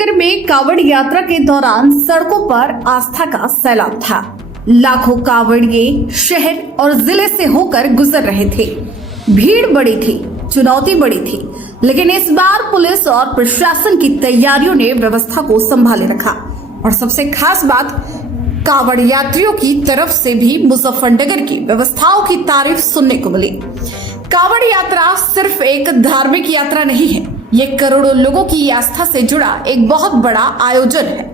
मुजफ्फरनगर में कावड़ यात्रा के दौरान सड़कों पर आस्था का सैलाब था। लाखों कावड़िए शहर और जिले से होकर गुजर रहे थे। भीड़ बड़ी थी, चुनौती बड़ी थी, लेकिन इस बार पुलिस और प्रशासन की तैयारियों ने व्यवस्था को संभाले रखा। और सबसे खास बात, कावड़ यात्रियों की तरफ से भी मुजफ्फरनगर की व्यवस्थाओं की तारीफ सुनने को मिली। कावड़ यात्रा सिर्फ एक धार्मिक यात्रा नहीं है, ये करोड़ों लोगों की आस्था से जुड़ा एक बहुत बड़ा आयोजन है।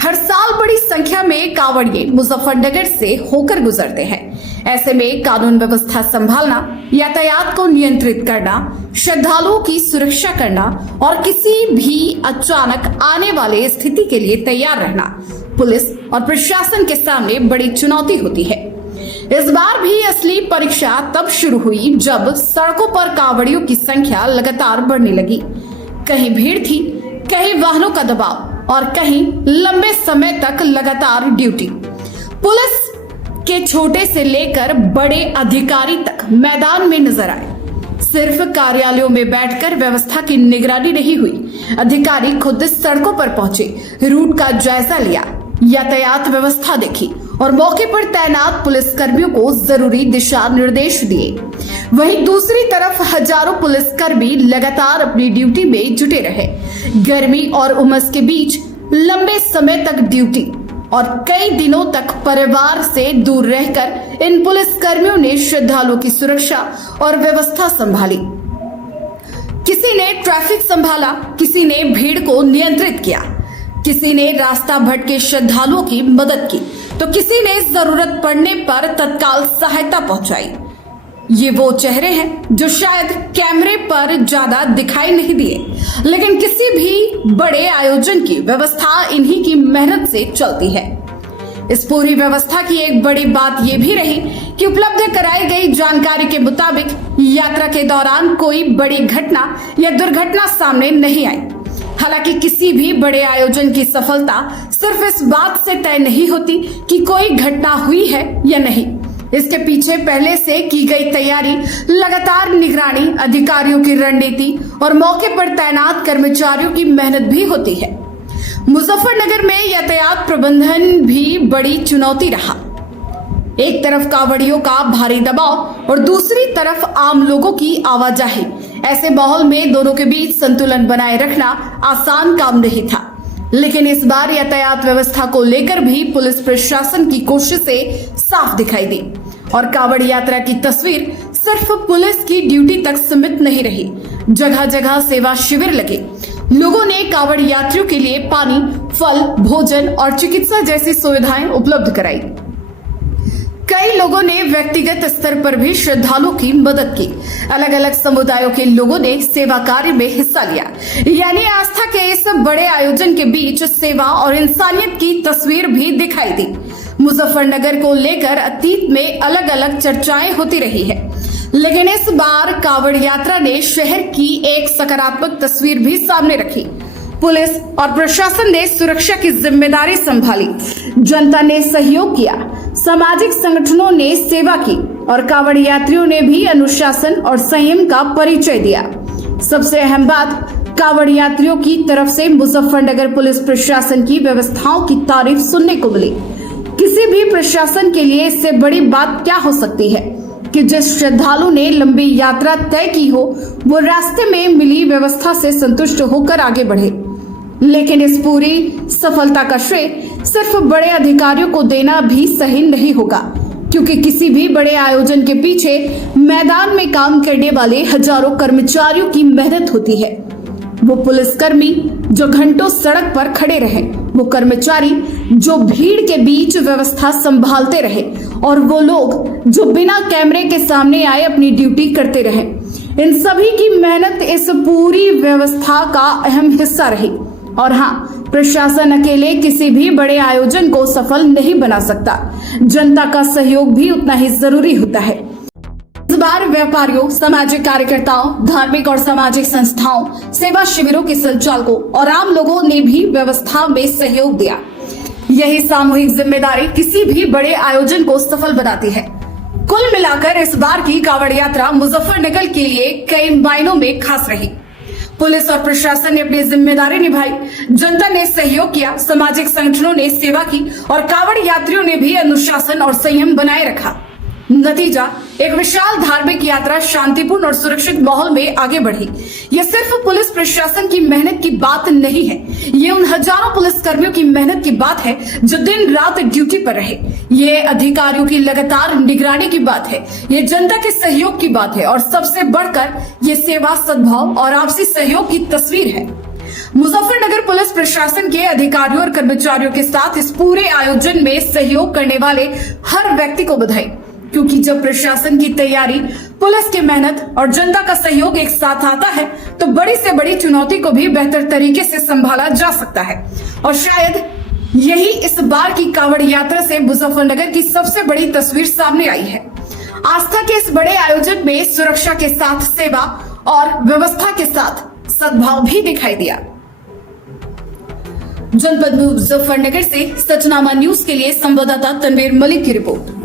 हर साल बड़ी संख्या में कावड़िए मुजफ्फरनगर से होकर गुजरते हैं। ऐसे में कानून व्यवस्था संभालना, यातायात को नियंत्रित करना, श्रद्धालुओं की सुरक्षा करना और किसी भी अचानक आने वाले स्थिति के लिए तैयार रहना पुलिस और प्रशासन के सामने बड़ी चुनौती होती है। इस बार भी असली परीक्षा तब शुरू हुई जब सड़कों पर कावड़ियों की संख्या लगातार बढ़ने लगी। कहीं भीड़ थी, कहीं वाहनों का दबाव और कहीं लंबे समय तक लगातार ड्यूटी। पुलिस के छोटे से लेकर बड़े अधिकारी तक मैदान में नजर आए। सिर्फ कार्यालयों में बैठकर व्यवस्था की निगरानी नहीं हुई, अधिकारी खुद सड़कों पर पहुंचे, रूट का जायजा लिया, यातायात व्यवस्था देखी और मौके पर तैनात पुलिस कर्मियों को जरूरी दिशा निर्देश दिए। वहीं दूसरी तरफ हजारों पुलिसकर्मी लगातार अपनी ड्यूटी में जुटे रहे। गर्मी और उमस के बीच लंबे समय तक ड्यूटी और कई दिनों तक परिवार से दूर रहकर इन पुलिसकर्मियों ने श्रद्धालुओं की सुरक्षा और व्यवस्था संभाली। किसी ने ट्रैफिक संभाला, किसी ने भीड़ को नियंत्रित किया, किसी ने रास्ता भटके श्रद्धालुओं की मदद की, तो किसी ने जरूरत पड़ने पर तत्काल सहायता पहुंचाई। ये वो चेहरे हैं जो शायद कैमरे पर ज्यादा दिखाई नहीं दिए, लेकिन किसी भी बड़े आयोजन की व्यवस्था इन्हीं की मेहनत से चलती है। इस पूरी व्यवस्था की एक बड़ी बात यह भी रही कि उपलब्ध कराई गई जानकारी के मुताबिक यात्रा के दौरान कोई बड़ी घटना या दुर्घटना सामने नहीं आई। हालांकि किसी भी बड़े आयोजन की सफलता सिर्फ इस बात से तय नहीं होती कि कोई घटना हुई है या नहीं। इसके पीछे पहले से की गई तैयारी, लगातार निगरानी, अधिकारियों की रणनीति और मौके पर तैनात कर्मचारियों की मेहनत भी होती है। मुजफ्फरनगर में यातायात प्रबंधन भी बड़ी चुनौती रहा। एक तरफ कावड़ियों का भारी दबाव और दूसरी तरफ आम लोगों की आवाजाही। ऐसे माहौल में दोनों के बीच संतुलन बनाए रखना आसान काम नहीं था। लेकिन इस बार यातायात व्यवस्था को लेकर भी पुलिस प्रशासन की कोशिशें साफ दिखाई दी और कावड़ यात्रा की तस्वीर सिर्फ पुलिस की ड्यूटी तक सीमित नहीं रही। जगह जगह सेवा शिविर लगे। लोगों ने कावड़ यात्रियों के लिए पानी, फल, भोजन और चिकित्सा जैसी सुविधाएं उपलब्ध कराई। कई लोगों ने व्यक्तिगत स्तर पर भी श्रद्धालुओं की मदद की। अलग अलग समुदायों के लोगों ने सेवा कार्य में हिस्सा लिया। यानी आस्था के इस बड़े आयोजन के बीच सेवा और इंसानियत की तस्वीर भी दिखाई दी। मुजफ्फरनगर को लेकर अतीत में अलग अलग चर्चाएं होती रही है, लेकिन इस बार कावड़ यात्रा ने शहर की एक सकारात्मक तस्वीर भी सामने रखी। पुलिस और प्रशासन ने सुरक्षा की जिम्मेदारी संभाली, जनता ने सहयोग किया, सामाजिक संगठनों ने सेवा की और कावड़ यात्रियों ने भी अनुशासन और संयम का परिचय दिया। सबसे अहम बात, कावड़ यात्रियों की तरफ से मुजफ्फरनगर पुलिस प्रशासन की व्यवस्थाओं की तारीफ सुनने को मिली। किसी भी प्रशासन के लिए इससे बड़ी बात क्या हो सकती है कि जिस श्रद्धालु ने लंबी यात्रा तय की हो, वो रास्ते में मिली व्यवस्था से संतुष्ट होकर आगे बढ़े। लेकिन इस पूरी सफलता का श्रेय सिर्फ बड़े अधिकारियों को देना भी सही नहीं होगा, क्योंकि किसी भी बड़े आयोजन के पीछे मैदान में काम करने वाले हजारों कर्मचारियों की मेहनत होती है। वो पुलिसकर्मी जो घंटों सड़क पर खड़े रहे, वो कर्मचारी जो भीड़ के बीच व्यवस्था संभालते रहे और वो लोग जो बिना कैमरे के सामने आए अपनी ड्यूटी करते रहे। इन सभी की मेहनत इस पूरी व्यवस्था का अहम हिस्सा रही। और हाँ, प्रशासन अकेले किसी भी बड़े आयोजन को सफल नहीं बना सकता। जनता का सहयोग भी उतना ही जरूरी होता है। इस बार व्यापारियों, सामाजिक कार्यकर्ताओं, धार्मिक और सामाजिक संस्थाओं, सेवा शिविरों के संचालकों और आम लोगों ने भी व्यवस्था में सहयोग दिया। यही सामूहिक जिम्मेदारी किसी भी बड़े आयोजन को सफल बनाती है। कुल मिलाकर इस बार की कावड़ यात्रा मुजफ्फरनगर के लिए कई मायनों में खास रही। पुलिस और प्रशासन ने अपनी जिम्मेदारी निभाई, जनता ने सहयोग किया, सामाजिक संगठनों ने सेवा की और कांवड़ यात्रियों ने भी अनुशासन और संयम बनाए रखा। नतीजा, एक विशाल धार्मिक यात्रा शांतिपूर्ण और सुरक्षित माहौल में आगे बढ़ी। यह सिर्फ पुलिस प्रशासन की मेहनत की बात नहीं है, ये उन हजारों पुलिस कर्मियों की मेहनत की बात है जो दिन रात ड्यूटी पर रहे। ये अधिकारियों की लगातार निगरानी की बात है, ये जनता के सहयोग की बात है और सबसे बढ़कर ये सेवा, सद्भाव और आपसी सहयोग की तस्वीर है। मुजफ्फरनगर पुलिस प्रशासन के अधिकारियों और कर्मचारियों के साथ इस पूरे आयोजन में सहयोग करने वाले हर व्यक्ति को बधाई, क्योंकि जब प्रशासन की तैयारी, पुलिस की मेहनत और जनता का सहयोग एक साथ आता है तो बड़ी से बड़ी चुनौती को भी बेहतर तरीके से संभाला जा सकता है। और शायद यही इस बार की कांवड़ यात्रा से मुजफ्फरनगर की सबसे बड़ी तस्वीर सामने आई है। आस्था के इस बड़े आयोजन में सुरक्षा के साथ सेवा और व्यवस्था के साथ सद्भाव भी दिखाई दिया। जनपद मुजफ्फरनगर से सचनामा न्यूज के लिए संवाददाता तनवीर मलिक की रिपोर्ट।